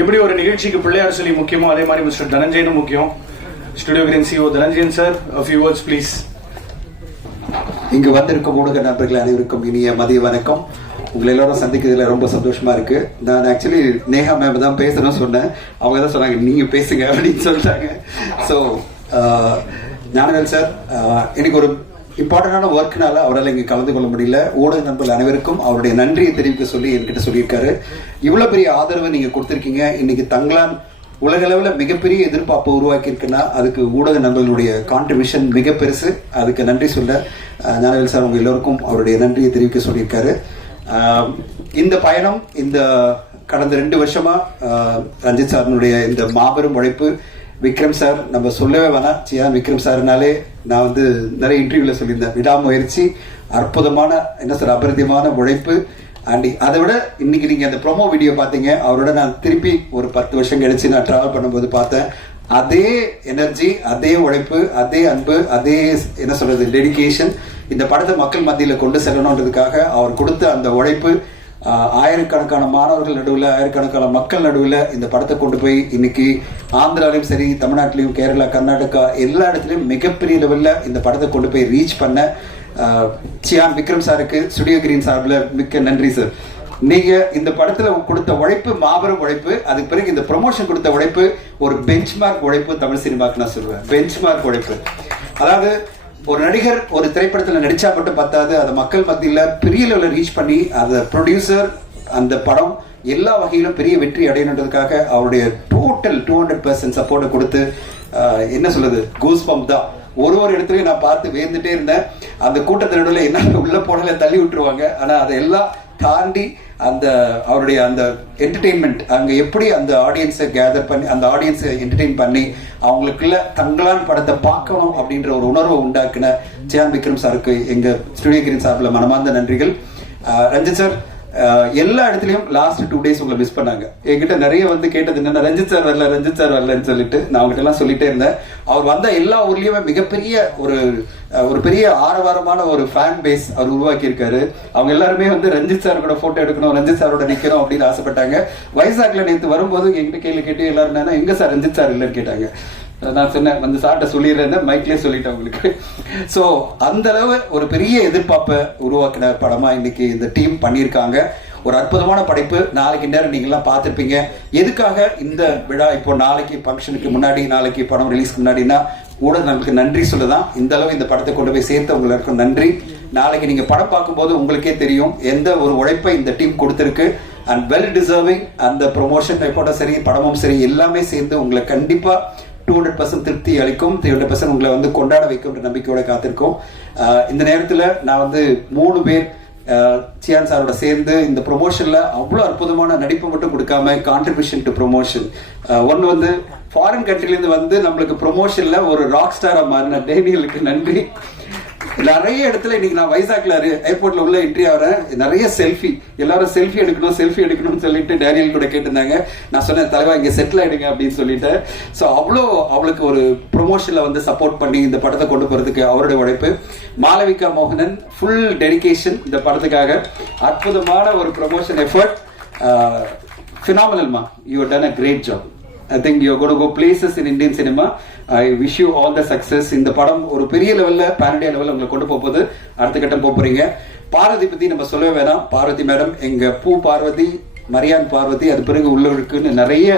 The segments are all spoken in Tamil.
எப்படி ஒரு நிகழ்ச்சிக்கு பிள்ளையார் சொல்லி முக்கியமோ அதே மாதிரி மிஸ்டர் தனஞ்சயனும் முக்கியம். Studio Green CEO Dhananjayan sir, a few words please. இங்கு வந்திருக்கும் ஊடக நண்பர்கள் அனைவருக்கும் இனிய மதிய வணக்கம். உங்களை எல்லாரும் சந்திக்கிறதுல ரொம்ப சந்தோஷமா இருக்கு. நான் ஆக்சுவலி நேஹா மேம் தான் பேசணும்னு சொன்னேன். அவங்க தான் சொன்னாங்க நீங்க பேசுங்க அப்படின்னு சொல்லிட்டாங்க. ஸோ ஞானவேல் சார் எனக்கு ஒரு இம்பார்ட்டன்டான ஒர்க்னால அவரால் இங்கே கலந்து கொள்ள முடியல. ஊடக நண்பர்கள் அனைவருக்கும் அவருடைய நன்றியை தெரிவிக்க சொல்லி என்கிட்ட சொல்லியிருக்காரு. இவ்வளவு பெரிய ஆதரவு நீங்க கொடுத்துருக்கீங்க. இன்னைக்கு தங்களான் உலக அளவில் மிகப்பெரிய எதிர்பார்ப்பை உருவாக்கி இருக்குன்னா அதுக்கு ஊடக நண்பர்களுடைய கான்ட்ரிபியூஷன் மிக பெருசு. அதுக்கு நன்றி சொல்ல ஞானவேல் சார் உங்க எல்லோருக்கும் அவருடைய நன்றியை தெரிவிக்க சொல்லியிருக்காரு. இந்த பயணம் இந்த கடந்த 2 வருஷமா ரஞ்சித் சாரனுடைய இந்த மாபெரும் உழைப்பு, விக்ரம் சார் நம்ம சொல்லவே வேணாம். சியான் விக்ரம் சார்னாலே நான் வந்து நிறைய இன்டர்வியூல சொல்லியிருந்தேன், விடாமுயற்சி, அற்புதமான என்ன சார் அபரிதமான உழைப்பு. அண்ட் அதை விட இன்னைக்கு நீங்க அந்த ப்ரோமோ வீடியோ பார்த்தீங்க, அவரோட நான் திருப்பி ஒரு 10 வருஷம் கழிச்சு நான் டிராவல் பண்ணும்போது பார்த்தேன். அதே எனர்ஜி, அதே உழைப்பு, அதே அன்பு, அதே என்ன சொல்றது டெடிகேஷன் இந்த படத்தை மக்கள் மத்தியில் கொண்டு செல்லணுன்றதுக்காக அவர் கொடுத்த அந்த உழைப்பு, ஆயிரக்கணக்கான மாணவர்கள் நடுவில், ஆயிரக்கணக்கான மக்கள் நடுவில் இந்த படத்தை கொண்டு போய் இன்னைக்கு ஆந்திராலையும் சரி, தமிழ்நாட்டிலையும், கேரளா, கர்நாடகா எல்லா இடத்துலையும் மிகப்பெரிய லெவலில் இந்த படத்தை கொண்டு போய் ரீச் பண்ண சியான் விக்ரம் சாருக்கு ஸ்டுடியோ கிரீன் சார்பில் மிக்க நன்றி சார். நீங்க இந்த படத்துல கொடுத்த உழைப்பு மாபெரும் உழைப்பு. அதுக்கு பிறகு இந்த ப்ரொமோஷன் கொடுத்த உழைப்பு ஒரு பெஞ்ச்மார்க் உழைப்பு தமிழ் சினிமாக்கு நான் சொல்லுவேன். பெஞ்ச்மார்க் உழைப்பு. அதாவது ஒரு நடிகர் ஒரு திரைப்படத்தில் நடிச்சா மட்டும் பத்தாது, அதை மக்கள் மத்தியில் பெரிய லெவலில் ரீச் பண்ணி அதை ப்ரொடியூசர் அந்த படம் எல்லா வகையிலும் பெரிய வெற்றி அடையணுன்றதுக்காக அவருடைய டோட்டல் 200% சப்போர்ட்டை கொடுத்து என்ன சொல்றது கூஸ் பம்ப் தான். ஒரு இடத்துலயும் நான் பார்த்து வேந்துட்டே இருந்தேன். அந்த கூட்டத்தின் நடுவில் என்ன உள்ள போனல தள்ளி விட்டுருவாங்க. ஆனா அதையெல்லாம் தாண்டி அந்த அவருடைய அந்த என்டர்டெயின்மெண்ட் அங்க எப்படி அந்த ஆடியன்ஸை கேதர் பண்ணி அந்த ஆடியன்ஸை என்டர்டெயின் பண்ணி அவங்களுக்குள்ள தங்களான் படத்தை பார்க்கணும் அப்படின்ற ஒரு உணர்வை உண்டாக்குன சியான் விக்ரம் சாருக்கு எங்க ஸ்டுடியோ கிரீன் சார்பில் மனமார்ந்த நன்றிகள். ரஞ்சித் சார் எல்லா இடத்துலயும் லாஸ்ட் 2 days உங்களை மிஸ் பண்ணாங்க. என்கிட்ட நிறைய வந்து கேட்டது என்னன்னா ரஞ்சித் சார் வரலன்னு சொல்லிட்டு நான் அவங்ககிட்ட எல்லாம் சொல்லிட்டே இருந்தேன். அவர் வந்த எல்லா ஊர்லயுமே மிகப்பெரிய ஒரு பெரிய ஆரவாரமான ஒரு ஃபேன் பேஸ் அவர் உருவாக்கி இருக்காரு. அவங்க எல்லாருமே வந்து ரஞ்சித் சார் கூட போட்டோ எடுக்கணும், ரஞ்சித் சாரோட நிக்கணும் அப்படின்னு ஆசைப்பட்டாங்க. வைசாக்ல நேற்று வரும்போது என்கிட்ட கேள்வி கேட்டு எல்லாரும் எங்க சார் ரஞ்சித் சார் இல்லைன்னு கேட்டாங்க. நான் சொன்னேன் வந்து சார்ட்ட சொல்லிடுறேன்னு மைக்லேயே சொல்லிட்டேன் உங்களுக்கு. ஸோ அந்த அளவு ஒரு பெரிய எதிர்பார்ப்பை உருவாக்கின படமா இன்னைக்கு இந்த டீம் பண்ணியிருக்காங்க. ஒரு அற்புதமான படைப்பு. நாளைக்கு நேரம் நீங்கள்லாம் பார்த்துருப்பீங்க. எதுக்காக இந்த விழா இப்போ நாளைக்கு ஃபங்க்ஷனுக்கு முன்னாடி, நாளைக்கு படம் ரிலீஸ்க்கு முன்னாடினா கூட நம்மளுக்கு நன்றி சொல்லதான். இந்த அளவு இந்த படத்தை கொண்டு போய் சேர்த்து உங்களுக்கு நன்றி. நாளைக்கு நீங்க படம் பார்க்கும்போது உங்களுக்கே தெரியும் எந்த ஒரு உழைப்பை இந்த டீம் கொடுத்திருக்கு. And well deserving. அந்த ப்ரொமோஷன் எஃபோர்ட்டும் சரி, படமும் சரி, எல்லாமே சேர்ந்து உங்களை கண்டிப்பா 200% திருப்தி அளிக்கும். 300% உங்களை வந்து கொண்டாட வைக்கும் நம்பிக்கையோட காத்திருக்கோம். இந்த நேரத்தில் நான் வந்து 3 பேர் சியான் சாரோட சேர்ந்து இந்த ப்ரொமோஷன்ல அவ்வளவு அற்புதமான நடிப்பு மட்டும் கொடுக்காம கான்ட்ரிபியூஷன் டு ப்ரொமோஷன். ஒன்னு வந்து ஃபாரின் கண்ட்ரில இருந்து வந்து நம்மளுக்கு ப்ரொமோஷன்ல ஒரு ராக் ஸ்டாரா மாறின டேனியலுக்கு நன்றி. நிறைய இடத்துல இன்னைக்கு நான் வைசாக்ல ஏர்போர்ட்ல உள்ள என்ட்ரி ஆகிறேன். நிறைய செல்ஃபி, எல்லாரும் செல்ஃபி எடுக்கணும்னு சொல்லிட்டு டேனியல் கூட கேட்டிருந்தாங்க. நான் சொன்னேன் தலைவா இங்க செட்டில் ஆயிடுங்க அப்படின்னு சொல்லிட்டு. ஸோ அவளுக்கு ஒரு ப்ரொமோஷன்ல வந்து சப்போர்ட் பண்ணி இந்த படத்தை கொண்டு போறதுக்கு அவருடைய உழைப்பு. மாளவிகா மோகனன் ஃபுல் டெடிகேஷன் இந்த படத்துக்காக. அற்புதமான ஒரு promotion effort. phenomenal you have done a great job. I think you're going to go places in Indian cinema. I wish you all the success. இந்த படம் ஒரு பெரிய லெவல்ல பேன் இண்டியா லெவல்ல உங்களை கொண்டு போகுது. அடுத்த கட்டம் போறீங்க. பார்வதி பத்தி நம்ம சொல்லவே வேணாம். பார்வதி மேடம் எங்க பூ பார்வதி, மரியான் பார்வதி, அது பிறகு உள்ளவருக்குன்னு நிறைய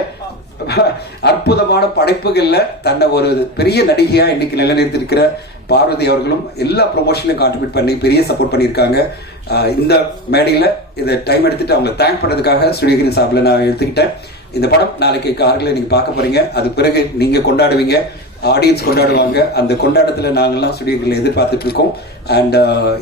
அற்புதமான படைப்புகள்ல தன்னை ஒரு பெரிய நடிகையா இன்னைக்கு நிலைநிறுத்திருக்கிற பார்வதி அவர்களும் எல்லா ப்ரொமோஷன்லையும் கான்ட்ரிபியூட் பண்ணி பெரிய சப்போர்ட் பண்ணியிருக்காங்க. இந்த மேடையில இதை டைம் எடுத்துட்டு அவங்க தேங்க் பண்ணதுக்காக ஸ்டுடியோ கிரீன் சார்பில் நான் எடுத்துக்கிட்டேன். இந்த படம் நாளைக்கு கார்ல நீங்க பார்க்க போறீங்க. அது பிறகு நீங்க கொண்டாடுவீங்க, ஆடியன்ஸ் கொண்டாடுவாங்க. அந்த கொண்டாட்டத்துல நாங்கெல்லாம் ஸ்டுடியோக்கள் எதிர்பார்த்துட்டு இருக்கோம். அண்ட்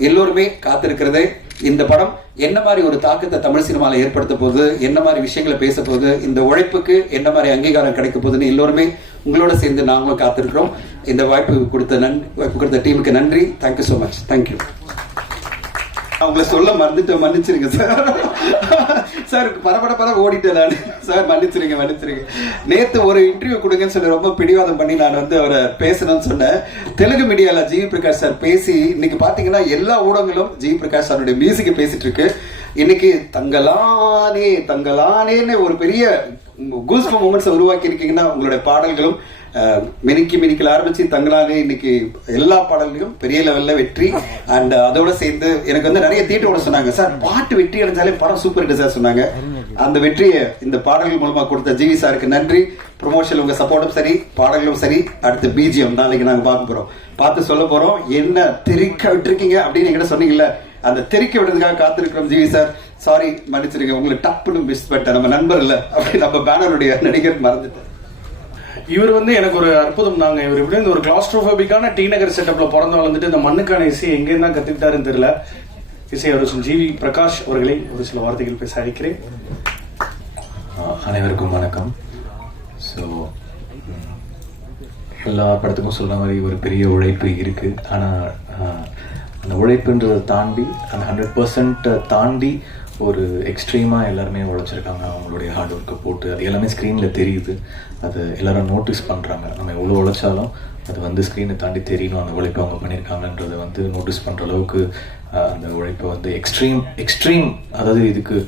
எல்லோருமே காத்திருக்கிறதே இந்த படம் என்ன மாதிரி ஒரு தாக்கத்தை தமிழ் சினிமாவில் ஏற்படுத்த போகுது, என்ன மாதிரி விஷயங்களை பேச போகுது, இந்த உழைப்புக்கு என்ன மாதிரி அங்கீகாரம் கிடைக்க போகுதுன்னு எல்லோருமே உங்களோட சேர்ந்து நாங்களும் காத்திருக்கிறோம். இந்த வாய்ப்பு கொடுத்த டீமுக்கு நன்றி. Thank you so much. தேங்க்யூ. உங்களை சொல்ல மன்னிச்சிருங்க சார். சார் பரபர ஓடிட்டேன் நான். சார் மன்னிச்சிருங்க. நேத்து ஒரு இன்டர்வியூ கொடுங்கன்னு சொல்லி ரொம்ப பிடிவாதம் பண்ணி நான் வந்து அவரை பேசணும்னு சொன்னேன். தெலுங்கு மீடியால ஜிவி பிரகாஷ் சார் பேசி இன்னைக்கு பாத்தீங்கன்னா எல்லா ஊடகங்களும் ஜிவி பிரகாஷ் சாருடைய மியூசிக் பேசிட்டு இருக்கு. இன்னைக்கு தங்கலானேன்னு ஒரு பெரிய கூஸ் மூமெண்ட்ஸை உருவாக்கி இருக்கீங்கன்னா உங்களுடைய பாடல்களும் மினிக்கில் ஆரம்பிச்சு தங்களாலே இன்னைக்கு எல்லா பாடல்களும் பெரிய லெவல்ல வெற்றி. அண்ட் அதோட சேர்ந்து எனக்கு வந்து நிறைய தீட்டோட சொன்னாங்க, சார் பாட்டு வெற்றி அடைஞ்சாலே படம் சூப்பர் ஹிட் சார் சொன்னாங்க. அந்த வெற்றியை இந்த பாடல்கள் மூலமா கொடுத்த ஜிவி சாருக்கு நன்றி. ப்ரொமோஷன் உங்க சப்போர்ட்டும் சரி, பாடல்களும் சரி. அடுத்து பிஜிஎம் நாளைக்கு நாங்க பார்த்து சொல்ல போறோம். என்ன தெரிக்க விட்டுருக்கீங்க அப்படின்னு என்கிட்ட சொன்னீங்கல்ல, அந்த தெரிக்க விடுறதுக்காக காத்திருக்கிறோம். ஜிவி சார் சாரி மன்னிச்சிருங்க, உங்களுக்கு டப்புன்னு மிஸ் பண்ணிட்டேன், நம்ம நண்பர் இல்ல அப்படி நம்ம பேனருடைய நடிகர் மறந்துட்டேன். இவர் வந்து எனக்கு ஒரு அற்புதம் தாங்க. இவர் எப்படி இந்த ஒரு கிளாஸ்ட்ரோபோபிக்கான டி நகர் செட்டப்ல பிறந்து வளர்ந்துட்டு இந்த மண்ணுக்கான இசை எங்கேயும் தான் கத்துக்கிட்டாருன்னு தெரியல. இசை அவர் ஜிவி பிரகாஷ் அவர்களை ஒரு சில வார்த்தைகள் பேச அழைக்கிறேன். அனைவருக்கும் வணக்கம். ஸோ எல்லா படத்துக்கும் சொல்ற மாதிரி ஒரு பெரிய உழைப்பு இருக்கு. ஆனால் அந்த உழைப்புன்றதை தாண்டி அந்த 100% தாண்டி ஒரு எக்ஸ்ட்ரீமாக எல்லாருமே உழைச்சிருக்காங்க. அவங்களுடைய ஹார்ட் ஒர்க்கை போட்டு அது எல்லாமே ஸ்க்ரீனில் தெரியுது. அது எல்லாரும் நோட்டீஸ் பண்ணுறாங்க. நம்ம எவ்வளோ உழைச்சாலும் அது வந்து ஸ்க்ரீனை தாண்டி தெரியணும் அந்த உழைப்பை அவங்க பண்ணியிருக்காங்கன்றதை வந்து நோட்டீஸ் பண்ணுற அளவுக்கு அந்த உழைப்பை வந்து எக்ஸ்ட்ரீம் அதாவது இதுக்கு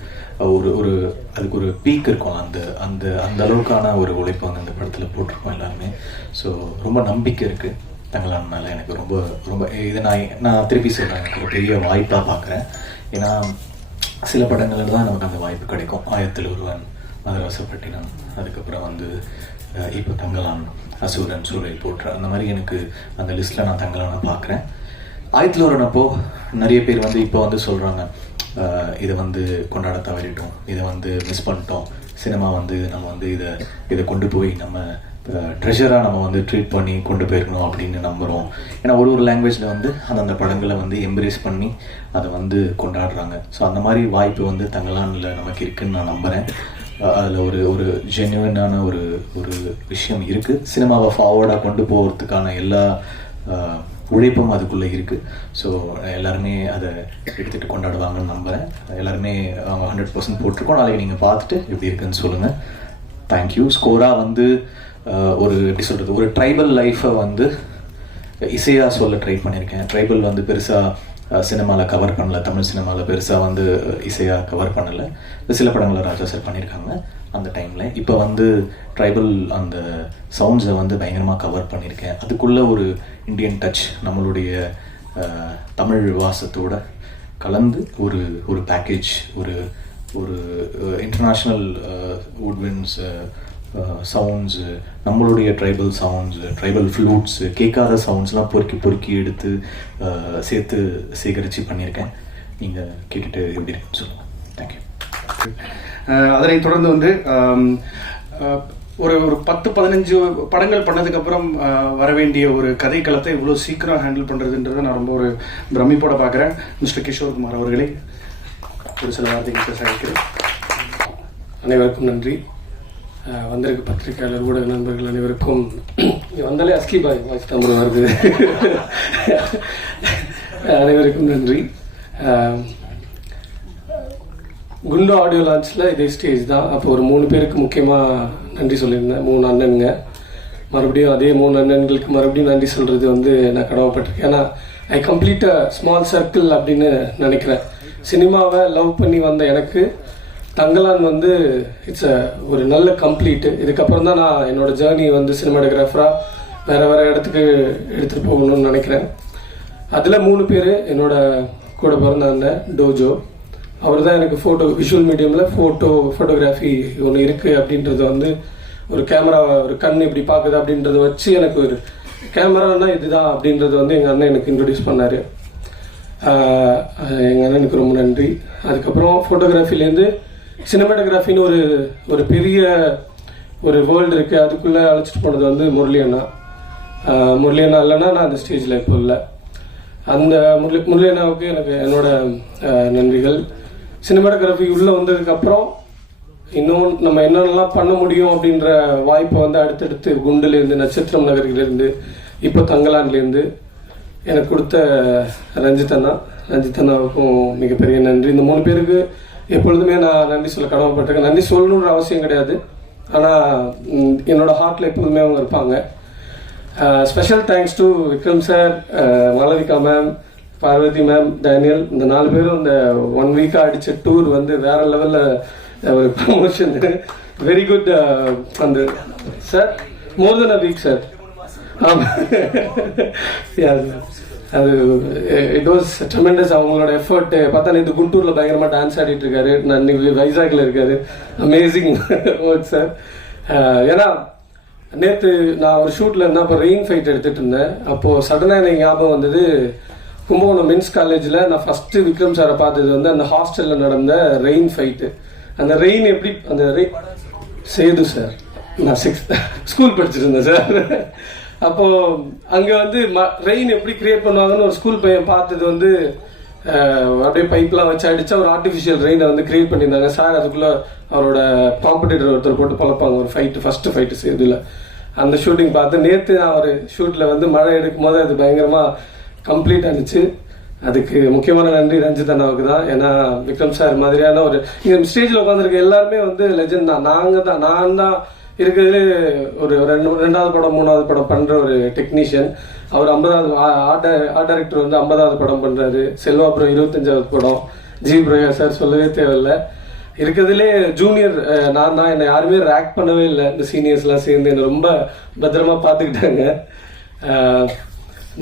ஒரு அதுக்கு ஒரு பீக் இருக்கும். அந்த அந்த அந்த அளவுக்கான ஒரு உழைப்பை வந்து அந்த படத்தில் போட்டிருக்கோம் எல்லாருமே. ஸோ ரொம்ப நம்பிக்கை இருக்குது தங்களான் மேலே. எனக்கு ரொம்ப ரொம்ப இதை நான் திருப்பி சொல்கிறேன், எனக்கு ஒரு பெரிய வாய்ப்பாக பார்க்குறேன். ஏன்னா சில படங்களில் தான் நமக்கு அந்த வாய்ப்பு கிடைக்கும். ஆயிரத்தில் ஒருவன், மதராசப்பட்டினம், அதுக்கப்புறம் வந்து இப்போ தங்கலான், அசூரன், சூழல் போற்ற அந்த மாதிரி எனக்கு அந்த லிஸ்ட்டில் நான் தங்கலான பார்க்குறேன். ஆயிரத்தில் ஒருவன் அப்போ நிறைய பேர் வந்து இப்போ வந்து சொல்கிறாங்க, இதை வந்து கொண்டாட தவறிட்டோம், இதை வந்து மிஸ் பண்ணிட்டோம், சினிமா வந்து நம்ம வந்து இதை கொண்டு போய் நம்ம ட்ரெஷராக நம்ம வந்து ட்ரீட் பண்ணி கொண்டு போயிருக்கணும் அப்படின்னு நம்புகிறோம். ஏன்னா ஒரு லாங்குவேஜில் வந்து அந்த படங்களை வந்து எம்ப்ரேஸ் பண்ணி அதை வந்து கொண்டாடுறாங்க. ஸோ அந்த மாதிரி வாய்ப்பு வந்து தங்கலானில் நமக்கு இருக்குதுன்னு நான் நம்புகிறேன். அதில் ஒரு ஜென்யூனான ஒரு விஷயம் இருக்குது. சினிமாவை ஃபார்வர்டாக கொண்டு போகிறதுக்கான எல்லா உழைப்பும் அதுக்குள்ளே இருக்குது. ஸோ எல்லாருமே அதை எடுத்துகிட்டு கொண்டாடுவாங்கன்னு நம்புகிறேன். எல்லாருமே அவங்க 100% போட்டிருக்கோம். நாளைக்கு நீங்கள் பார்த்துட்டு எப்படி இருக்குன்னு சொல்லுங்கள். தேங்க்யூ. ஸ்கோராக வந்து எப்படி சொல்கிறது, ஒரு ட்ரைபல் லைஃப்பை வந்து இசையாக சொல்ல ட்ரை பண்ணியிருக்கேன். ட்ரைபல் வந்து பெருசாக சினிமாவில் கவர் பண்ணல, தமிழ் சினிமாவில் பெருசாக வந்து இசையாக கவர் பண்ணலை. சில படங்களில் ராஜா சார் பண்ணியிருக்காங்க அந்த டைமில். இப்போ வந்து ட்ரைபல் அந்த சவுண்ட்ஸை வந்து பயங்கரமாக கவர் பண்ணியிருக்கேன். அதுக்குள்ளே ஒரு இந்தியன் டச் நம்மளுடைய தமிழ் வாசத்தோட கலந்து ஒரு பேக்கேஜ், ஒரு இன்டர்நேஷ்னல் வுட்வின்ஸ் சவுண்ட்ஸ், நம்மளுடைய ட்ரைபல் சவுண்ட்ஸ், ட்ரைபல் ஃப்ளூட்ஸ், கேட்காத சவுண்ட்ஸ்லாம் பொறுக்கி எடுத்து சேர்த்து சேகரித்து பண்ணியிருக்கேன். நீங்கள் கேட்டுட்டு எப்படி இருக்குன்னு சொல்லுங்கள். தேங்க்யூ. அதனை தொடர்ந்து வந்து ஒரு 10-15 படங்கள் பண்ணதுக்கப்புறம் வர வேண்டிய ஒரு கதைக்களத்தை இவ்வளோ சீக்கிரம் ஹேண்டில் பண்ணுறதுன்றதை நான் ரொம்ப ஒரு பிரமிப்போட பார்க்குறேன். மிஸ்டர் கிஷோர் குமார் அவர்களை ஒரு சில வார்த்தைகள் பேச அழைக்கிறேன். அனைவருக்கும் நன்றி. வந்திருக்க பத்திரிகையாளர், ஊடக நண்பர்கள் அனைவருக்கும், வந்தாலே அஸ்கி பாய் வாய்ஸ் தமிழ் வருது. அனைவருக்கும் நன்றி. குண்டு ஆடியோ லான்ச்சில் இதே ஸ்டேஜ் தான். அப்போ ஒரு 3 பேருக்கு முக்கியமாக நன்றி சொல்லியிருந்தேன். 3 அண்ணனுங்க. மறுபடியும் அதே 3 அண்ணன்களுக்கு மறுபடியும் நன்றி சொல்கிறது வந்து நான் கடமைப்பட்டிருக்கேன். ஏன்னா ஐ கம்ப்ளீட் அ ஸ்மால் சர்க்கிள் அப்படின்னு நினைக்கிறேன். சினிமாவை லவ் பண்ணி வந்த எனக்கு தங்கலான் வந்து இட்ஸ் ஒரு நல்ல கம்ப்ளீட்டு. இதுக்கப்புறம் தான் நான் என்னோட ஜேர்னி வந்து சினிமாட்டோகிராஃபராக வேறு இடத்துக்கு எடுத்துகிட்டு போகணும்னு நினைக்கிறேன். அதில் 3 பேர் என்னோட கூட பிறந்த அண்ணன் டோஜோ. அவர் தான் எனக்கு விஷுவல் மீடியமில் ஃபோட்டோகிராஃபி ஒன்று இருக்குது அப்படின்றத வந்து ஒரு கேமராவை ஒரு கண் இப்படி பார்க்குது அப்படின்றத வச்சு எனக்கு ஒரு கேமரானா இதுதான் அப்படின்றத வந்து எங்கள் அண்ணன் எனக்கு இன்ட்ரடியூஸ் பண்ணார். எங்கள் அண்ணனுக்கு ரொம்ப நன்றி. அதுக்கப்புறம் ஃபோட்டோகிராஃபிலேருந்து சினிமாட்டோகிராஃபின்னு ஒரு பெரிய ஒரு வேர்ல்டு இருக்குது, அதுக்குள்ளே அழைச்சிட்டு போனது வந்து முரளி அண்ணா. முரளி அண்ணா இல்லைன்னா நான் அந்த ஸ்டேஜில் இப்போ இல்லை. அந்த முரளி அண்ணாவுக்கு எனக்கு என்னோட நன்றிகள். சினிமாட்டோகிராஃபி உள்ளே வந்ததுக்கப்புறம் இன்னும் நம்ம என்னென்னலாம் பண்ண முடியும் அப்படின்ற வாய்ப்பை வந்து அடுத்தடுத்து குண்டுலேருந்து, நட்சத்திரம் நகரிலிருந்து, இப்போ தங்கலான்லேருந்து எனக்கு கொடுத்த ரஞ்சித் அண்ணாவுக்கும் மிகப்பெரிய நன்றி. இந்த 3 பேருக்கு எப்பொழுதுமே நான் நன்றி சொல்ல கடமைப்பட்டிருக்கேன். நன்றி சொல்லணுன்ற அவசியம் கிடையாது, ஆனால் என்னோட ஹார்ட்டில் எப்பொழுதுமே அவங்க இருப்பாங்க. Special thanks to Vikram sir, Malavika ma'am, Parvathy ma'am, Daniel. இந்த 4 பேரும் இந்த 1 வீக்காக அடித்த டூர் வந்து வேற லெவலில் ஒரு ப்ரமோஷன். Very good. அந்த sir more than a week sir. அது இட் வாஸ் ட்ரெமெண்டஸ். அவங்களோட எஃபர்ட் பார்த்தா நேற்று குண்டூர்ல பயங்கரமா டான்ஸ் ஆடிட்டு இருக்காரு, நான் வைசாக்ல இருக்காரு. Amazing work sir. ஏன்னா நேற்று நான் ஒரு ஷூட்ல இருந்தேன், அப்போ ரெயின் ஃபைட் எடுத்துட்டு இருந்தேன். அப்போ சடனா எனக்கு ஞாபகம் வந்தது, கும்பகோணம் மென்ஸ் காலேஜ்ல நான் ஃபர்ஸ்ட் விக்ரம் சாரை பார்த்தது வந்து அந்த ஹாஸ்டல்ல நடந்த ரெயின் ஃபைட்டு. அந்த ரெயின் எப்படி அந்த சேது சார், நான் 6th ஸ்கூல் படிச்சுட்டு இருந்தேன் சார். அப்போ அங்க வந்து ரெயின் எப்படி கிரியேட் பண்ணுவாங்கன்னு ஒரு ஸ்கூல் பையன் பார்த்தது வந்து அப்படியே பைப்லாம் வச்சு அடிச்சா ஒரு ஆர்டிஃபிஷியல் ரெயினை வந்து கிரியேட் பண்ணியிருந்தாங்க சார். அதுக்குள்ள அவரோட காம்படிட்டர் ஒருத்தர் போட்டு பழப்பாங்க ஒரு ஃபைட்டு, ஃபர்ஸ்ட் ஃபைட்டு சேதுல. அந்த ஷூட்டிங் பார்த்து நேற்று நான் ஒரு ஷூட்ல வந்து மழை எடுக்கும் போது அது பயங்கரமா கம்ப்ளீட் ஆனிச்சு. அதுக்கு முக்கியமான நன்றி ரஞ்சித் அண்ணாவுக்கு தான். ஏன்னா விக்ரம் சார் மாதிரியான ஒரு இங்க ஸ்டேஜ்ல உட்காந்துருக்க எல்லாருமே வந்து லெஜெண்ட் தான். நான் தான் இருக்கிறது ஒரு 2வது படம் 3வது படம் பண்ற ஒரு டெக்னீஷியன். அவர் 50வது ஆர்ட் டைரக்டர் வந்து 50வது படம் பண்றாரு. செல்வா அப்புறம் 25வது படம். ஜி பிரகாஷ் சார் சொல்லவே தேவையில்லை. இருக்கிறதுலே ஜூனியர் நான் தான். என்னை யாருமே ரேக் பண்ணவே இல்லை. இந்த சீனியர்ஸ் எல்லாம் சேர்ந்து என்னை ரொம்ப பத்திரமா பார்த்துக்கிட்டாங்க.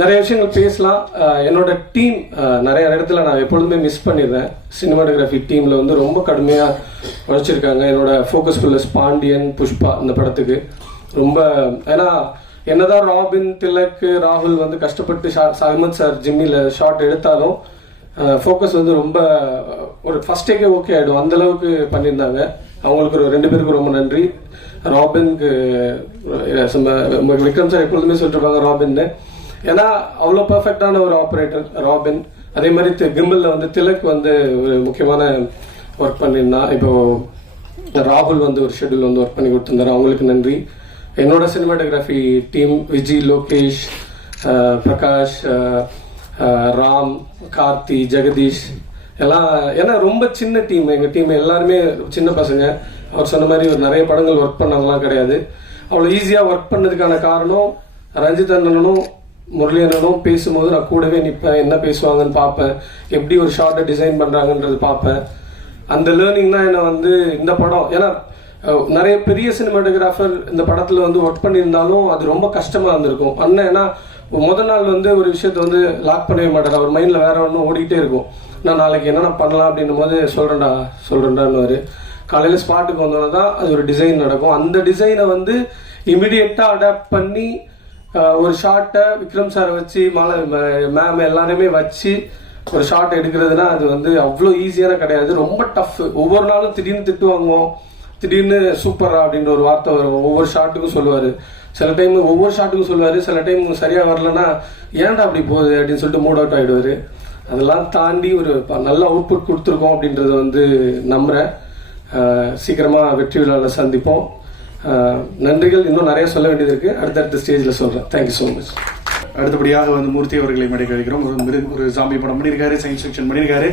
நிறைய விஷயங்கள் பேசலாம். என்னோட டீம் நிறைய இடத்துல நான் எப்பொழுதுமே மிஸ் பண்ணிடுறேன். சினிமாட்டோகிராஃபி டீம்ல வந்து ரொம்ப கடுமையா உழைச்சிருக்காங்க. என்னோட ஃபோக்கஸ் ஃபுல்லஸ் பாண்டியன், புஷ்பா இந்த படத்துக்கு ரொம்ப. ஏன்னா என்னதான் ராபின், திலக், ராகுல் வந்து கஷ்டப்பட்டு அகமத் சார் ஜிம்மில ஷாட் எடுத்தாலும் ஃபோக்கஸ் வந்து ரொம்ப ஒரு ஃபர்ஸ்ட் டேக்கே ஓகே ஆயிடும், அந்த அளவுக்கு பண்ணியிருந்தாங்க. அவங்களுக்கு ஒரு 2 பேருக்கு ரொம்ப நன்றி. ராபின்க்கு விக்ரம் சார் எப்பொழுதுமே சொல்லிருப்பாங்க ராபின்னு. ஏன்னா அவ்வளோ பர்ஃபெக்டான ஒரு ஆப்ரேட்டர் ராபின். அதே மாதிரி கிம்பிள்ல வந்து திலக் வந்து ஒரு முக்கியமான ஒர்க் பண்ணியிருந்தான். இப்போ ராகுல் வந்து ஒரு ஷெட்யூல் வந்து ஒர்க் பண்ணி கொடுத்துருந்தாரு, அவங்களுக்கு நன்றி. என்னோட சினிமாட்டோகிராஃபி டீம் விஜய், லோகேஷ், பிரகாஷ், ராம், கார்த்தி, ஜெகதீஷ் எல்லாம். ஏன்னா ரொம்ப சின்ன டீம், எங்க டீம் எல்லாருமே சின்ன பசங்க. அவர் சொன்ன மாதிரி ஒரு நிறைய படங்கள் ஒர்க் பண்ணலாம் கிடையாது. அவ்வளோ ஈஸியா ஒர்க் பண்ணதுக்கான காரணம் ரஞ்சித் அண்ணனும் முரளி அண்ணனும் பேசும்போது நான் கூடவே நிற்பேன், என்ன பேசுவாங்கன்னு பார்ப்பேன், எப்படி ஒரு ஷார்ட்டை டிசைன் பண்றாங்கன்றது பார்ப்பேன். அந்த லேர்னிங் தான் என்ன வந்து இந்த படம். ஏன்னா நிறைய பெரிய சினிமாட்டோகிராஃபர் இந்த படத்துல வந்து ஒர்க் பண்ணியிருந்தாலும் அது ரொம்ப கஷ்டமா இருந்திருக்கும். அண்ணன் ஏன்னா முதல் நாள் வந்து ஒரு விஷயத்த வந்து லாக் பண்ணவே மாட்டார். அவர் மைண்ட்ல வேற ஒன்றும் ஓடிக்கிட்டே இருக்கும். நான் நாளைக்கு என்னென்ன பண்ணலாம் அப்படின்னும் போது சொல்றேன்டான்னு காலையில ஸ்பாட்டுக்கு வந்தோன்னா தான் அது ஒரு டிசைன் நடக்கும். அந்த டிசைனை வந்து இமிடியேட்டா அடாப்ட் பண்ணி ஒரு ஷார்ட்டை விக்ரம் சாரை வச்சு மேம் எல்லாருமே வச்சு ஒரு ஷார்ட் எடுக்கிறதுனா அது வந்து அவ்வளோ ஈஸியான கிடையாது, ரொம்ப டஃப். ஒவ்வொரு நாளும் திடீர்னு திட்டு வாங்குவோம், திடீர்னு சூப்பரா அப்படின்ற ஒரு வார்த்தை வரும். ஒவ்வொரு ஷாட்டுக்கும் சொல்லுவாரு, சில டைம் ஒவ்வொரு ஷாட்டுக்கும் சொல்லுவாரு, சில டைம் சரியா வரலன்னா ஏன்டா அப்படி போகுது அப்படின்னு சொல்லிட்டு மூட் அவுட் ஆயிடுவாரு. அதெல்லாம் தாண்டி ஒரு நல்ல அவுட்புட் கொடுத்துருக்கோம் அப்படின்றத வந்து நம்புறேன். சீக்கிரமா வெற்றி விழாவில் சந்திப்போம். நன்றிகள். இன்னும் நிறைய சொல்ல வேண்டியது இருக்கு, அடுத்தடுத்த ஸ்டேஜ்ல சொல்றேன். Thank you so much. அடுத்தபடியாக வந்து மூர்த்தி அவர்களை மேடை கழிக்கிறோம். ஒரு ஜாம்பி படம் பண்ணியிருக்காரு, சயின்ஸ் ஃபிக்ஷன் பண்ணியிருக்காரு.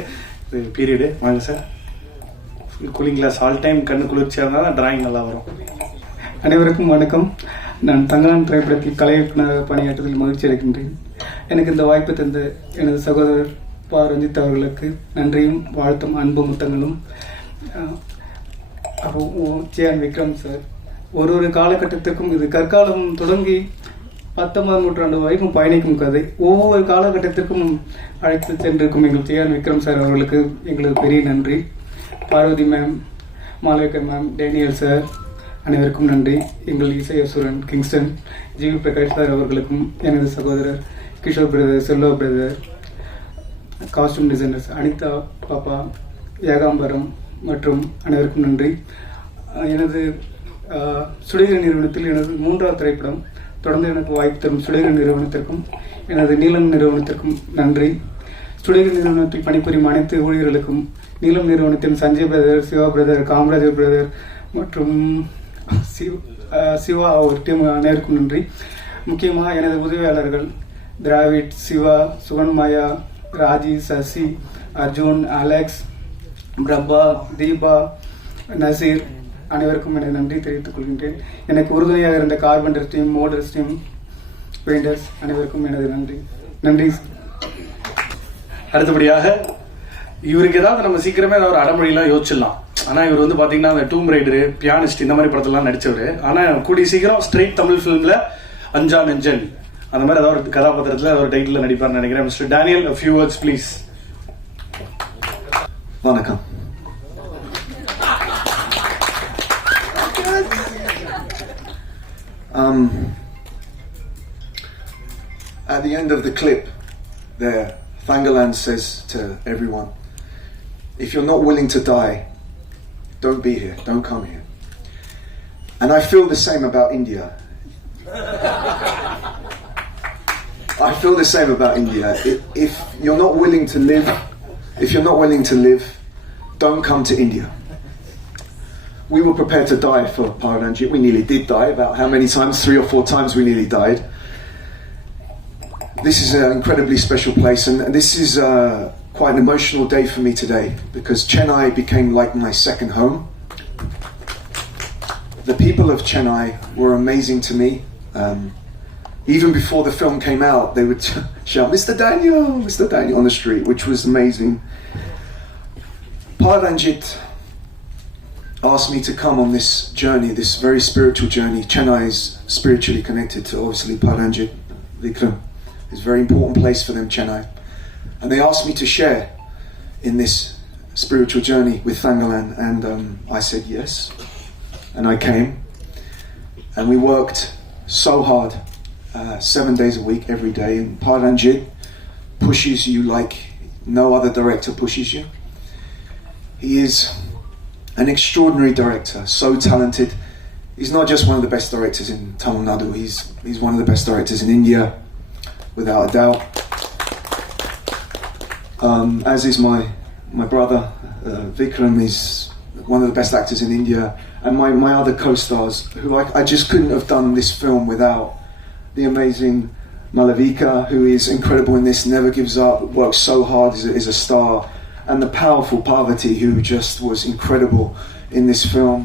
பீரியடு வாங்க sir. Cooling glass all time கண்ணு குளிர்ச்சியாக இருந்தால் டிராயிங் நல்லா வரும். அனைவருக்கும் வணக்கம். நான் தங்கான் திரைப்படத்தில் கலை இயக்குநராக பணியாற்றுவதில் மகிழ்ச்சி அடைகின்றேன். எனக்கு இந்த வாய்ப்பு தந்த எனது சகோதரர் பா ரஞ்சித் அவர்களுக்கு நன்றியும் வாழ்த்தும் அன்பு முத்தங்களும். ஜியான் விக்ரம் சார், ஒரு காலகட்டத்திற்கும் இது கற்காலம் தொடங்கி 19ஆம் நூற்றாண்டு வரைக்கும் பயணிக்கும் கதை. ஒவ்வொரு காலகட்டத்திற்கும் அழைத்து சென்றிருக்கும் எங்கள் ஜியான் விக்ரம் சார் அவர்களுக்கு எங்களுக்கு பெரிய நன்றி. Parvathy ma'am, Malavika ma'am, Daniel sir அனைவருக்கும் நன்றி. எங்கள் இசையசுரன் கிங்ஸ்டன் ஜிவி பிரகாஷ் சார் அவர்களுக்கும், எனது சகோதரர் Kishore brother, Selva brother, costume designers Anitha பாப்பா, ஏகாம்பரம் மற்றும் அனைவருக்கும் நன்றி. எனது சுடேகர் நிறுவனத்தில் எனது 3வது திரைப்படம். தொடர்ந்து எனக்கு வாய்ப்பு தரும் சுடேகர் நிறுவனத்திற்கும் எனது நீலம் நிறுவனத்திற்கும் நன்றி. சுடேகர் நிறுவனத்தில் பணிபுரியும் அனைத்து ஊழியர்களுக்கும், நீலம் நிறுவனத்தின் Sanjay brother, Siva brother, Kamarajar brother மற்றும் சிவா அவர் டீம் அனைவருக்கும் நன்றி. முக்கியமாக எனது உதவியாளர்கள் திராவிட், சிவா, சுகன்மாயா, ராஜி, சசி, அர்ஜுன், அலெக்ஸ், பிரபா, தீபா, நசீர் அனைவருக்கும் எனது நன்றி தெரிவித்துக் கொள்கின்றேன். எனக்கு உறுதுணையாக இருந்த carpenter team, moulders team, painters அனைவருக்கும் எனது நன்றி. அடுத்தபடியாக இவருக்கு ஏதாவது நம்ம சீக்கிரமே ஏதாவது ஒரு அடமொழியெல்லாம் யோசிச்சிடலாம். ஆனா இவர் வந்து பாத்தீங்கன்னா அந்த டூம் ரைடரு, பியானிஸ்ட் இந்த மாதிரி படத்தெல்லாம் நடிச்சவர். ஆனா கூடிய சீக்கிரம் ஸ்ட்ரெயிட் தமிழ் ஃபிலிம்ல அஞ்சா நெஞ்சன் அந்த மாதிரி ஏதாவது ஒரு கதாபாத்திரத்துல ஏதாவது ஒரு டைட்டில் நடிப்பார்னு நினைக்கிறேன். Mister Daniel, a few words please. வணக்கம். At the end of the clip there, Thangalan says to everyone, if you're not willing to die, don't be here, don't come here. And I feel the same about India. I feel the same about India. If you're not willing to live, don't come to India. We were prepared to die for Paranjit. We nearly did die. About how many times? 3 or 4 times we nearly died. This is an incredibly special place, and this is quite an emotional day for me today because Chennai became like my second home. The people of Chennai were amazing to me. Even before the film came out, they would shout, Mr. Daniel on the street, which was amazing. Paranjit asked me to come on this journey, this very spiritual journey. Chennai is spiritually connected to, obviously, Paranjit, Vikram. It's a very important place for them, Chennai. And they asked me to share in this spiritual journey with Thangalan, and I said yes. And I came, and we worked so hard, 7 days a week, every day. And Paranjit pushes you like no other director pushes you. He is an extraordinary director, so talented. He's not just one of the best directors in Tamil Nadu, he's one of the best directors in India, without a doubt. As is my brother, Vikram is one of the best actors in India, and my other co-stars, who I just couldn't have done this film without. The amazing Malavika, who is incredible in this, never gives up, works so hard, is a star. And the powerful Parvati, who just was incredible in this film.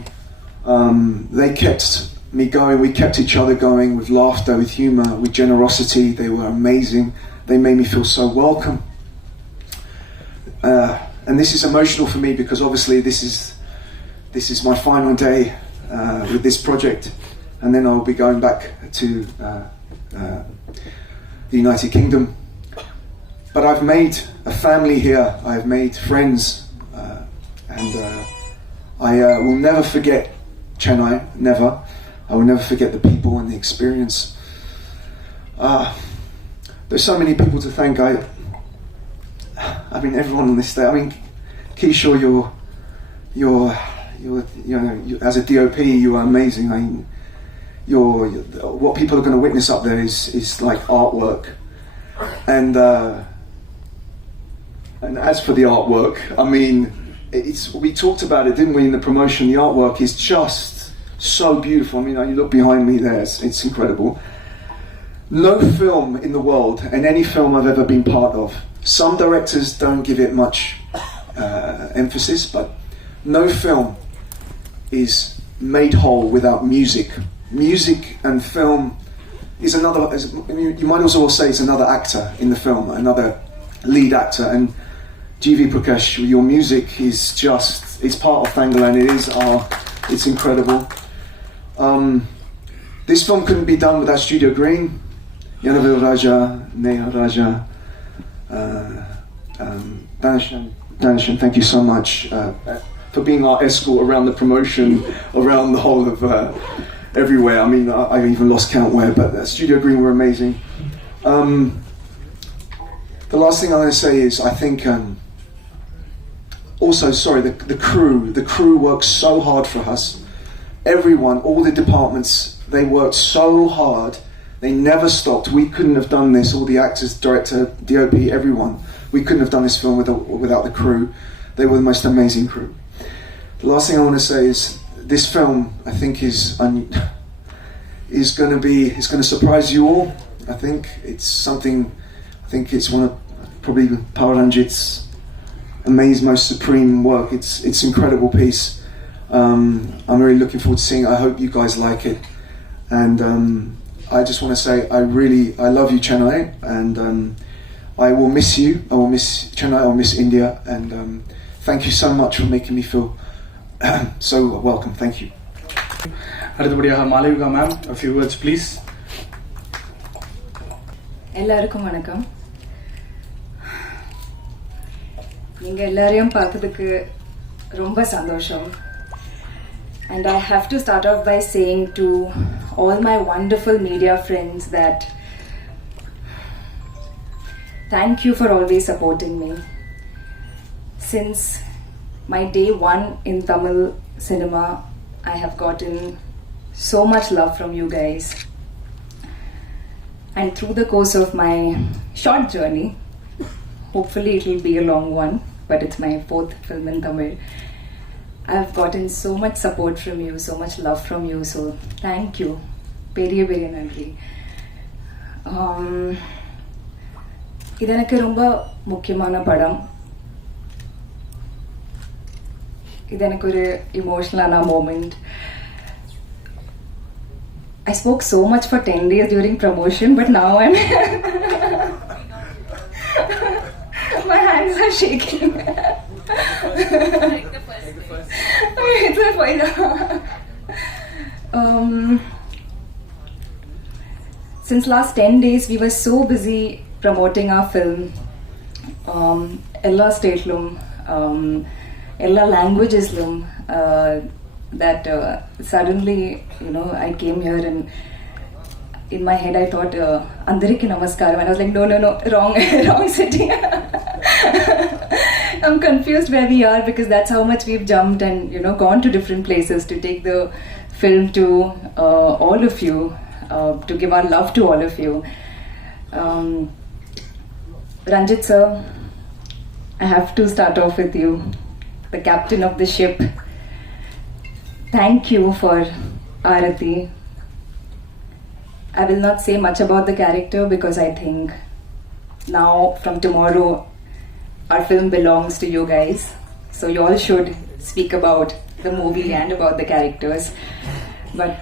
They kept me going, we kept each other going with laughter, with humour, with generosity. They were amazing. They made me feel so welcome. And this is emotional for me because obviously this is my final day with this project. And then I'll be going back to the United Kingdom. But I've made a family here, I've made friends, and I will never forget Chennai, never. I will never forget the people and the experience. There's so many people to thank. I mean, everyone on this day. I mean, Kishore, you as a DOP, you are amazing. I mean, what people are going to witness up there is like artwork, and as for the artwork, I mean, we talked about it, didn't we, in the promotion? The artwork is just so beautiful. I mean, you look behind me there, it's incredible. No film in the world, and any film I've ever been part of, some directors don't give it much emphasis, but no film is made whole without music. Music and film is another, you might also say it's another actor in the film, another lead actor. And G.V. Prakash, your music is just, it's part of Thangalan, it's incredible. This film couldn't be done without Studio Green, Yanavil Raja, Neha Raja, Danishan, thank you so much for being our escort around the promotion, around the whole of everywhere. I mean, I even lost count where, but Studio Green were amazing. The last thing I'm going to say is, I think, also, sorry, the crew worked so hard for us. Everyone, all the departments, they worked so hard. They never stopped. We couldn't have done this. All the actors, director, DOP, everyone. We couldn't have done this film without the crew. They were the most amazing crew. The last thing I want to say is, this film, I think, is going to surprise you all. I think it's something. I think it's one of probably Paranjit's most supreme work. It's an incredible piece. I'm really looking forward to seeing it. I hope you guys like it. And I just want to say I love you, Chennai, and I will miss you. I will miss Chennai. I will miss India. And thank you so much for making me feel So welcome, thank you. அடுத்தபடியாக Malavika ma'am, a few words please. எல்லாருக்கும் வணக்கம். நீங்க எல்லாரையும் பார்த்ததுக்கு ரொம்ப சந்தோஷம். And I have to start off by saying to all my wonderful media friends that thank you for always supporting me. Since my day one in Tamil cinema, I have gotten so much love from you guys. And through the course of my short journey, hopefully it will be a long one, but it's my 4th film in Tamil, I've gotten so much support from you, so much love from you, so thank you. Periya periya nandri. இது எனக்கு ரொம்ப முக்கியமான படம். இது எனக்கு ஒரு இமோஷனலான moment. I spoke so much for 10 days during promotion, but now my hands are shaking. Since last 10 days, we were so busy promoting our film. Ella statelum, ella languages lum. That suddenly, I came here and in my head I thought, Andariki Namaskaram, and I was like, no, wrong city. I'm confused where we are because that's how much we've jumped and, gone to different places to take the film to all of you, to give our love to all of you. Ranjit sir, I have to start off with you, the captain of the ship. Thank you for Arati. I will not say much about the character because I think now from tomorrow our film belongs to you guys. So you all should speak about the movie and about the characters. But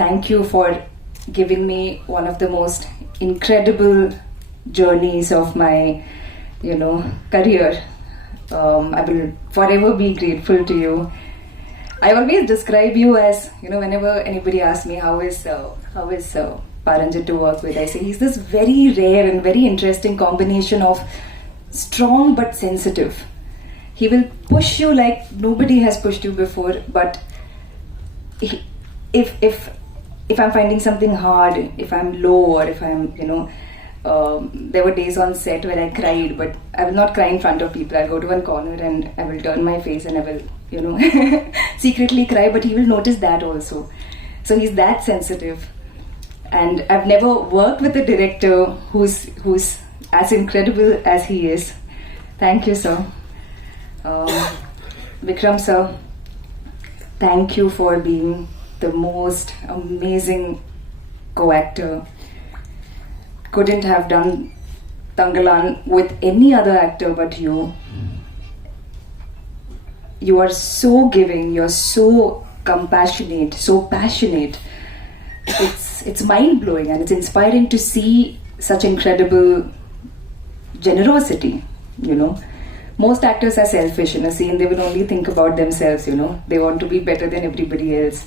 thank you for giving me one of the most incredible journeys of my, career. I will forever be grateful to you. I always describe you as, whenever anybody asks me how is Paranjit to work with, I say he's this very rare and very interesting combination of strong but sensitive. He will push you like nobody has pushed you before, but if I'm finding something hard, if I'm low, or if I'm, there were days on set where I cried, but I will not cry in front of people. I'll go to one corner and I will turn my face and I will, secretly cry, but he will notice that also. So he's that sensitive. And I've never worked with a director who's as incredible as he is. Thank you, sir. Vikram sir, thank you for being the most amazing co-actor. Couldn't have done Tangalan with any other actor but you. You are so giving, you're so compassionate, so passionate. It's mind-blowing and it's inspiring to see such incredible generosity, Most actors are selfish in a scene. They will only think about themselves, They want to be better than everybody else.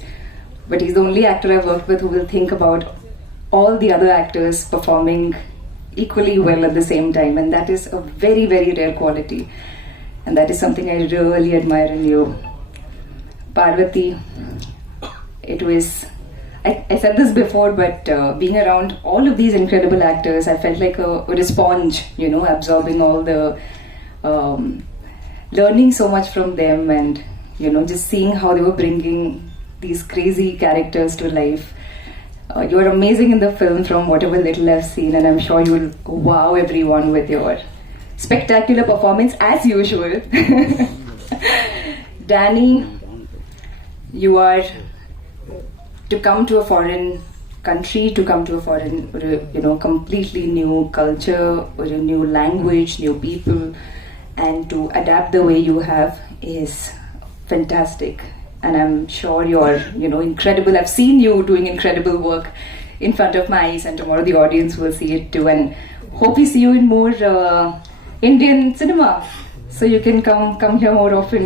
But he's the only actor I've worked with who will think about all the other actors performing equally well at the same time. And that is a very, very rare quality. And that is something I really admire in you. Parvati, it was... I said this before, but being around all of these incredible actors, I felt like a sponge, absorbing all the... learning so much from them and, just seeing how they were bringing these crazy characters to life. You are amazing in the film from whatever little I've seen, and I'm sure you'll wow everyone with your spectacular performance as usual. Danny, you are to come to a foreign country, to come to a foreign, completely new culture, or a new language, new people, and to adapt the way you have is fantastic. And I'm sure you're, incredible. I've seen you doing incredible work in front of my eyes, and tomorrow the audience will see it too. And hope we see you in more Indian cinema, so you can come here more often.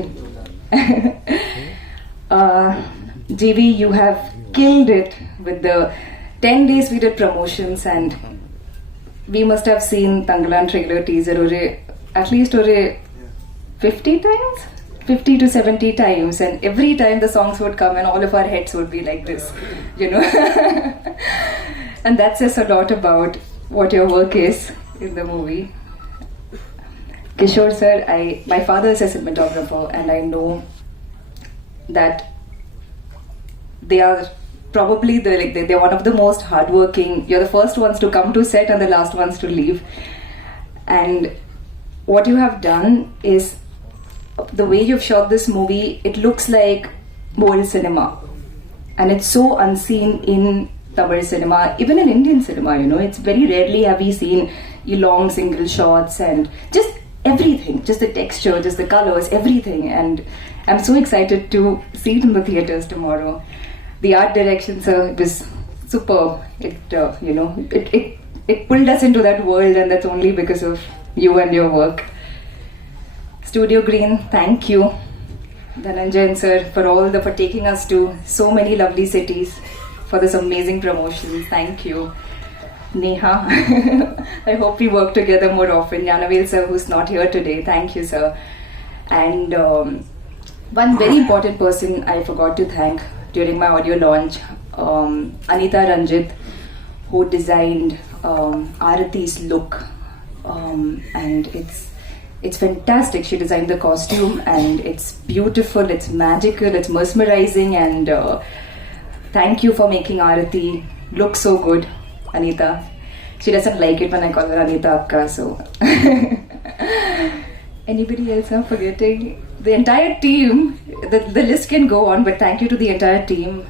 JV, you have killed it with the 10 days we did promotions, and we must have seen Tangalan trailer teaser at least 50 times? 50 to 70 times, and every time the songs would come and all of our heads would be like this, you know. And that says a lot about what your work is in the movie. Kishore sir, my father is a cinematographer, and I know that they are probably they're one of the most hardworking. You're the first ones to come to set and the last ones to leave. And what you have done is, the way you've shot this movie, it looks like old cinema, and it's so unseen in Tamil cinema, even in Indian cinema. You know, it's very rarely have we seen long single shots and just everything, just the texture, just the colors, everything. And I'm so excited to see it in the theaters tomorrow. The art direction, sir, was superb. It pulled us into that world, and that's only because of you and your work. Studio Green, thank you. Dhananjayan sir, for taking us to so many lovely cities for this amazing promotion. Thank you. Neha, I hope we work together more often. Yanavel sir, who's not here today, thank you, sir. And one very important person I forgot to thank during my audio launch, Anita Ranjit, who designed Arati's look, and it's fantastic. She designed the costume, and it's beautiful, it's magical, it's mesmerizing, and thank you for making Arati look so good, Anita. She doesn't like it when I call her Anita Akka, so. Anybody else I'm forgetting? The entire team, the list can go on, but thank you to the entire team.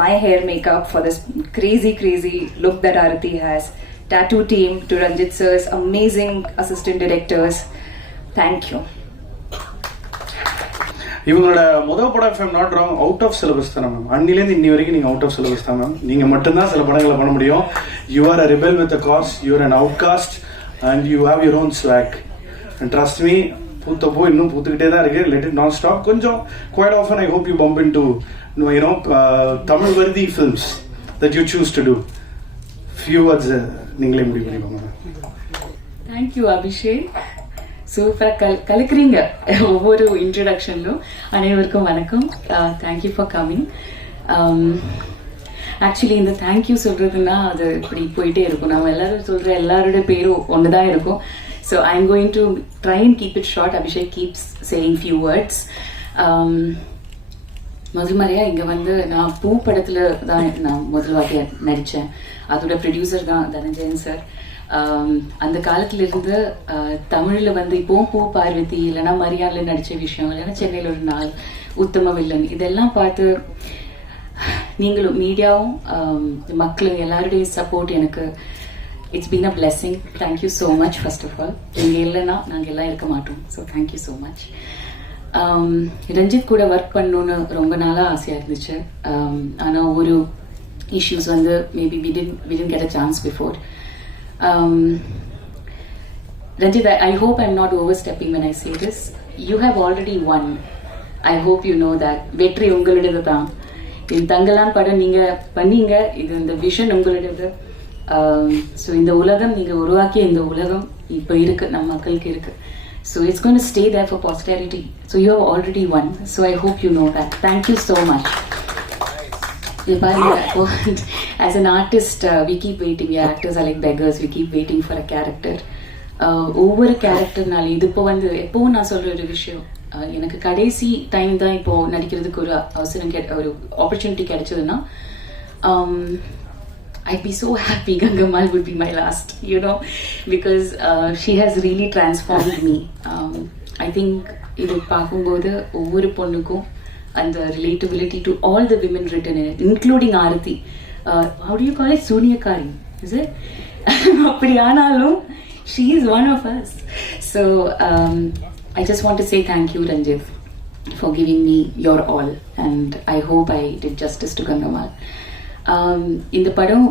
My hair makeup for this crazy look that Arati has. Tattoo team, to Ranjit sir's amazing assistant directors. Thank you. இவங்களோட முதல் படம், if I'm not wrong, out of syllabus தானே மேம்? அன்னிலேருந்து இன்னி வரைக்கும் நீங்கள் அவுட் ஆஃப் சிலபஸ் தான் மேம். நீங்கள் மட்டும்தான் சில படங்களை பண்ண முடியும். You are a rebel with a cause, you are an outcast, and you have your own swag. And trust me, பூத்தப்போ இன்னும் பூத்துக்கிட்டே தான் இருக்கு. Let it not stop. கொஞ்சம் quite often I hope you bump into Tamil worthy films that you choose to two. Few words நீங்களே முடிவு பண்ணிக்கோங்க. தேங்க்யூ அபிஷேக். சூப்பராக கலக்குறீங்க ஒவ்வொரு இன்ட்ரடக்ஷன்லும். அனைவருக்கும் வணக்கம். Thank you for coming. ஆக்சுவலி இந்த தேங்க்யூ சொல்றதுன்னா அது இப்படி போயிட்டே இருக்கும். நம்ம எல்லாரும் சொல்ற எல்லாரோட பேரும் ஒன்று தான் இருக்கும். So I am going to try and keep it short. Abhishek keeps saying few words. முதல் முறையா இங்கே வந்து நான் பூ படத்தில் தான் நான் முதல் வாட்டியாக நடித்தேன். அதோட ப்ரொடியூசர் தான் தனஞ்சயன் சார். அந்த காலத்துல இருந்து தமிழ்ல வந்து இப்போவும் பூ பார்வதி இல்லைன்னா மரியாதை நடிச்ச விஷயம், இல்லைன்னா சென்னையில் ஒரு நாள், உத்தம வில்லன், இதெல்லாம் பார்த்து நீங்களும் மீடியாவும் மக்களும் எல்லாருடைய சப்போர்ட் எனக்கு it's been a blessing. Thank you so much. First of all, நீங்கள் இல்லைன்னா நாங்கள் எல்லாம் இருக்க மாட்டோம். So thank you so much. Ranjith கூட ஒர்க் பண்ணணும்னு ரொம்ப நாளாக ஆசையாக இருந்துச்சு. ஆனால் ஒரு இஷ்யூஸ் வந்து maybe we didn't get a chance before. Ranjit, I hope I'm not overstepping when I say this. You have already won. I hope you know that. வெற்றி உங்களுடையது தான். இந்த தங்கலான் படம் நீங்க பண்ணீங்க. இது இந்த விஷன் உங்களுடையது. ஸோ இந்த உலகம் நீங்க உருவாக்கிய இந்த உலகம் இப்போ இருக்கு, நம்ம மக்களுக்கு இருக்கு. So it's going to stay there for posterity. So you have already won. So I hope you know that. Thank you so much. As an artist, we keep waiting. We actors are like beggars. We keep waiting for a character. ஒவ்வொரு கேரக்டர்னால இது இப்போ வந்து எப்பவும் நான் சொல்ற ஒரு விஷயம், எனக்கு கடைசி டைம் தான் இப்போ நடிக்கிறதுக்கு ஒரு அவசரம் ஒரு ஆப்பர்ச்சுனிட்டி கிடைச்சதுன்னா I'd be so happy Gangamal would be my last, because she has really transformed me. I think இது பார்க்கும்போது ஒவ்வொரு பொண்ணுக்கும் and the relatability to all the women written in it, including Arati. How do you call it? Sunyakari, is it? Apadiyanalum, she is one of us. So I just want to say thank you, Ranjit, for giving me your all, and I hope I did justice to Gangamal. இந்த படம்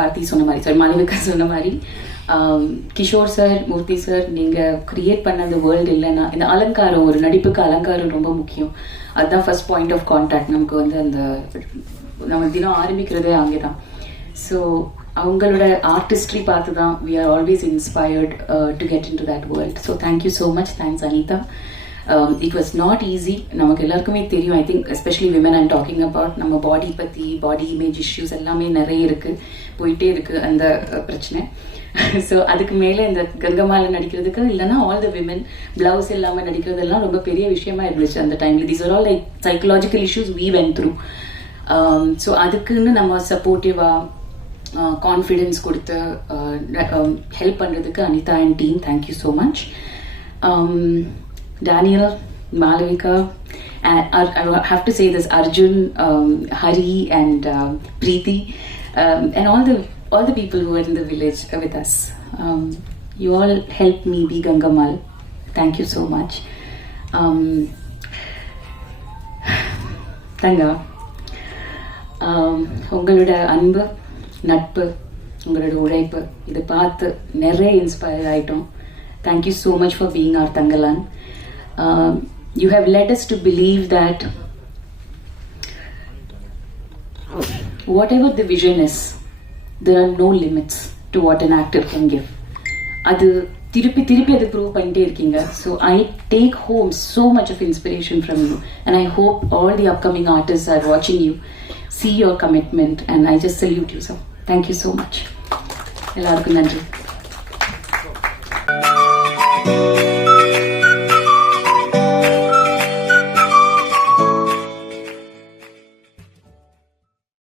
ஆர்த்தி சொன்ன மாதிரி, சாரி மாளவிகா சொன்ன மாதிரி, கிஷோர் சார், மூர்த்தி சார், நீங்கள் கிரியேட் பண்ண அந்த வேர்ல்டு இல்லைன்னா இந்த அலங்காரம், ஒரு நடிப்புக்கு அலங்காரம் ரொம்ப முக்கியம். அதுதான் ஃபர்ஸ்ட் பாயிண்ட் ஆஃப் கான்டாக்ட் நமக்கு வந்து அந்த நம்ம தினம் ஆரம்பிக்கிறதே அங்கே தான். ஸோ அவங்களோட ஆர்டிஸ்ட்ரி பார்த்து தான் we are always inspired to get into that world. So thank you so much. Thanks Anita. It was not easy. நமக்கு எல்லாருக்குமே தெரியும், I think especially women I'm talking about. நம்ம பாடி பற்றி, பாடி இமேஜ் இஷ்யூஸ் எல்லாமே நிறைய இருக்குது, போயிட்டே இருக்குது அந்த பிரச்சனை. ஸோ அதுக்கு மேலே இந்த கங்கம்மால நடிக்கிறதுக்கு இல்லைன்னா ஆல் த விமன் பிளவுஸ் இல்லாமல் நடிக்கிறதெல்லாம் ரொம்ப பெரிய விஷயமா இருந்துச்சு அந்த டைமில். These are all like psychological issues we went through. So அதுக்குன்னு நம்ம சப்போர்ட்டிவாக கான்ஃபிடென்ஸ் கொடுத்து ஹெல்ப் பண்ணுறதுக்கு Anitha and team, thank you so much. Daniel, Malavika, and I have to say this, Arjun, Hari and Preeti, and all the people who were in the village with us. You all helped me be Gangamal. Thank you so much. Tanga, உங்களோட அன்பு, நட்பு, உங்களோட உழைப்பு இதை பார்த்து நிறைய இன்ஸ்பயர் ஆகிட்டோம். Thank you so much for being our Tangalan. You have led us to believe that whatever the vision is, there are no limits to what an actor can give. அது திருப்பி அது ப்ரூவ் பண்ணிட்டே இருக்கீங்க. So I take home so much of inspiration from you, and I hope all the upcoming artists are watching you, see your commitment, and I just salute you. So thank you so much. எல்லாருக்கும் நன்றி.